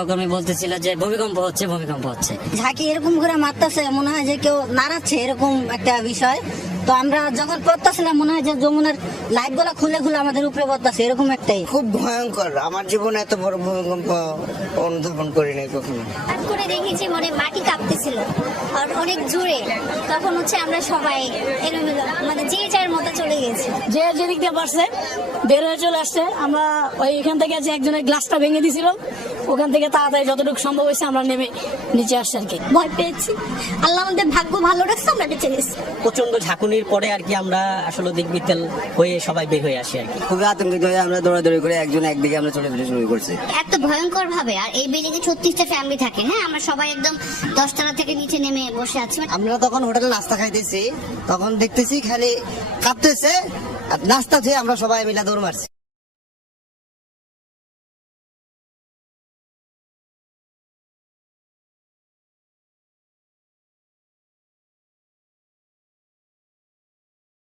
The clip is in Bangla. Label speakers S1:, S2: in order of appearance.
S1: সহকর্মী বলতেছিল যে ভূমিকম্প হচ্ছে ভূমিকম্প হচ্ছে।
S2: ঝাঁকি এরকম করে মারতেছে মনে হয় যে কেউ নাড়াচ্ছে এরকম একটা বিষয়। তো আমরা যখন পড়তেছিলাম মনে হয় যে যমুনার লাইটগুলা খুলে খুলে আমাদের উপরে পড়তেছে এরকম একটাই।
S3: খুব ভয়ঙ্কর। আমার জীবনে এত বড় ভূমিকম্প অনুধাবন করি নাই কখনো।
S4: করে দেখেছি মানে মাটি কাঁপতেছিল আর অনেক জোরে। তখন হচ্ছে আমরা সবাই এলোমেলো মানে যে যার মতো চলে গেছি।
S5: যে যেদিক দিয়ে পারছে বের হয়ে চলে আসছে। আমরা ওই এখান থেকে যে একজনের গ্লাসটা ভেঙে দিছিল ওখান থেকে তাড়াতাড়ি যতটুকু সম্ভব হয়েছে আমরা নেমে নিচে আসছি আর কি।
S4: ভয় পেয়েছি। আল্লাহ আমাদের ভাগ্য ভালো রাখছে আমরা বেঁচে গেছি।
S1: প্রচণ্ড ঝাঁকুনির পরে আর কি আমরা আসলে দিকবিত্তেল হয়ে সবাই বের হয়ে আসি আর কি।
S6: খুবই আতঙ্কিত হয়ে আমরা দৌড়াদৌড়ি করে একজন একদিকে আমরা চলে যেতে শুরু করছি।
S4: এত ভয়ঙ্কর ভাবে আর এই বিল্ডিং এ ছত্রিশটা ফ্যামিলি থাকে হ্যাঁ? আমরা সবাই একদম দশতলা থেকে নিচে নেমে বসে আছি।
S3: আমরা তখন হোটেলে নাস্তা খাইতেছি তখন দেখতেছি খালি কাঁপতেছে আর নাস্তা খেয়ে আমরা সবাই মিলে দৌড় মারছি।